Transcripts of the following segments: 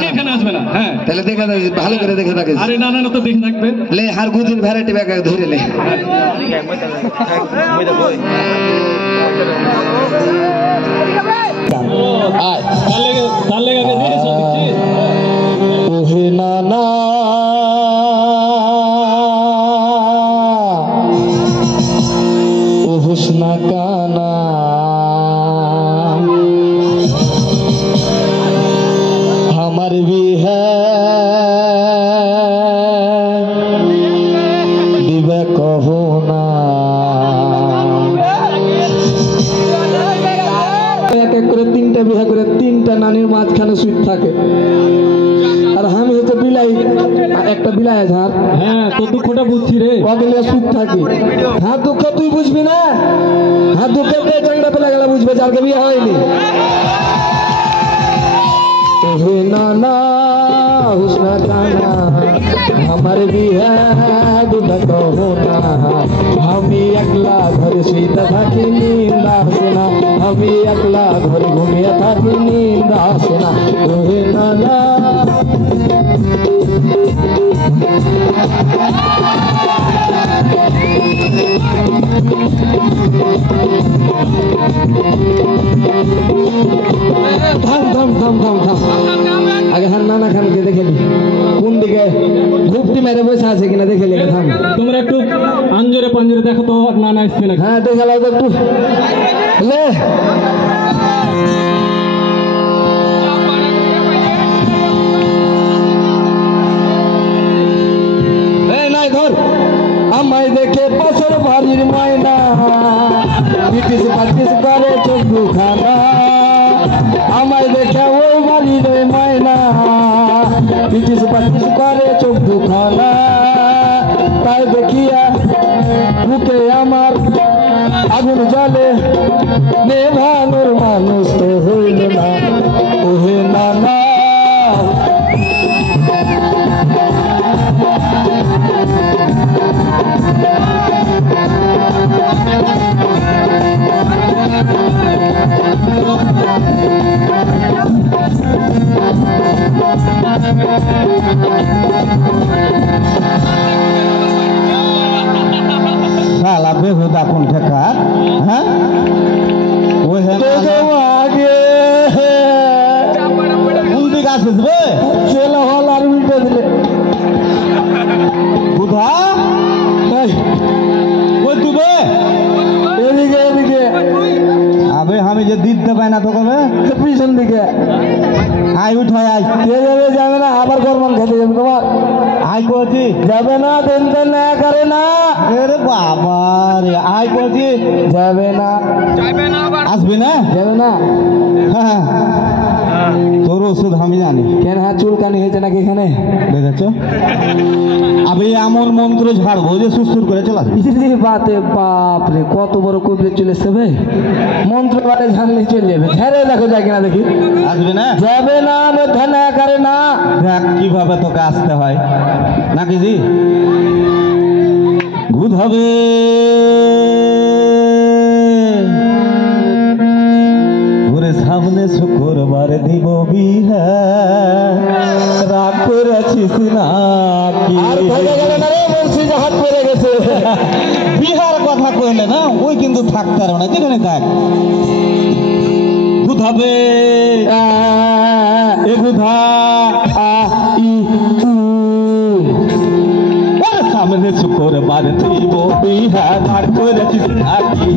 এখানে আসবে না। হ্যাঁ তাহলে দেখা ভালো করে দেখে থাকে। আরে না না তো দেখে থাকবে। লে হার গুদিন ভ্যারাইটি ব্যাগ ধরে লে। हुस्ना का नाम हमर भी है दिवे कहो ना एक एक करे तीनटा बिहा करे तीनटा नानीर माঝখানে সুইট থাকে আর আমি হচ্ছে বিলাই একটা বিলাই ঝাড়। হ্যাঁ তো দুঃখটা বুঝছি রে। কদিনে সুখ থাকি। হ্যাঁ দুঃখ তুই বুঝবি না। হ্যাঁ দুঃখে চাংড়া পেলে গেলে বুঝবে যার বিয়ে হয়নি। ना ना हुस्ना गाना हमारे भी है दूल्हा कहो ना हमी अगला घर सीता था कि नींद आसना हमी अगला घर घूमिया था कि नींद आसना ना ना থাম থাম থাম থাম থাম আগে হার নানা খানকে দেখে নি কোন দিকে ঘুপটি মেরে বসে আছে কিনা দেখে লেগে থাম। তোমরা একটু আঞ্জরে পাঞ্জরে দেখো তো নানা আসছে না। হ্যাঁ দেখে লাও তো একটু লে নাই ধর আমায় দেখে পাশের বাড়ির ময়না পিটিস পাটিস করে চোখ দুখানা আমায় দেখে ওই বাড়ির ওই ময়না পিটিস পাটিস করে চোখ দুখানা তাই দেখিয়া বুকে আমার আগুন জ্বলে নেভানোর মানুষ তো হইল না ওহে নানা साला बेहुदा कौन ठेका हैं वो है तो आगे उल्टी का सिसबे चला हल আর উল্টে দিলে बुधा এই वो तुबे এদিকে এদিকে अबे हमें जो दीद दे ना तो कबे পিছন দিকে आई उठाय आज যাবে না আবার গরমান খেতে যাবে তোমার आई कोची যাবে না দেন দেন না করে না अरे बाबा रे आई कोची যাবে না আসবে না যাবে না হ্যাঁ তোর ওষুধ আমি জানি কেন হাত চুলকানি হয়েছে নাকি এখানে দেখেছ আবে এমন মন্ত্র ঝাড়বো যে সুসুর করে চলে আসবে ইসির বাতে বাপ রে কত বড় কবির চলে আসবে মন্ত্র বারে ঝাড়লে চলে যাবে ঝেড়ে দেখো যায় কিনা দেখি আসবে না যাবে না না করে না দেখ কিভাবে তোকে আসতে হয় নাকি জি ভূত হবে ঘুরে সামনে শুক্রবার দিব বিহা রাগ করেছিস না কি আর ভেঙে গেল না রে বলছি যে হাত পড়ে গেছে বিহার কথা কইলে না ওই কিন্তু থাকতে পারবে না যেখানে থাক ভূত হবে এ বুধা ই উ ওর সামনে শুক্রবার দিব বিহা রাগ করেছিস নাকি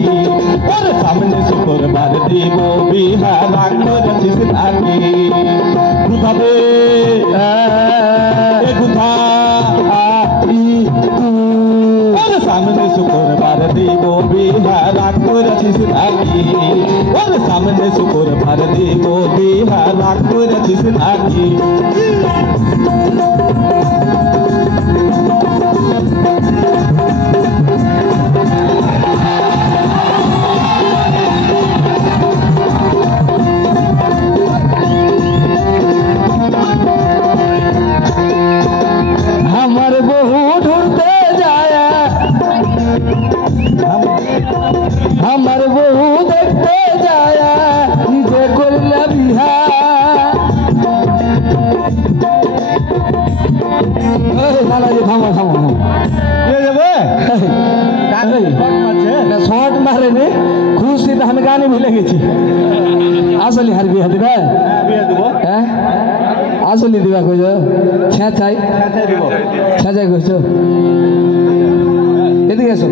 ওর সামনে শুক্রবার দিব বিহা রাগ করেছিস নাকি ভূত হবে এ বুধা ই উ ওর সামনে শুক্রবার দিব বিহা রাগ করেছিস নাকি ওর সামনে শুক্রবার দিব বিহা রাগ করেছিস নাকি আমার বহু ঢুলতে যায় আমার বহু দেখতে যায় যে করলে বিহা জানি ভুলে গেছি আসলে হার বিয়া দিবা হ্যাঁ আসলে দিবা কইছ ছেঁচাই ছেঁচাই কইছ এদিকে এসো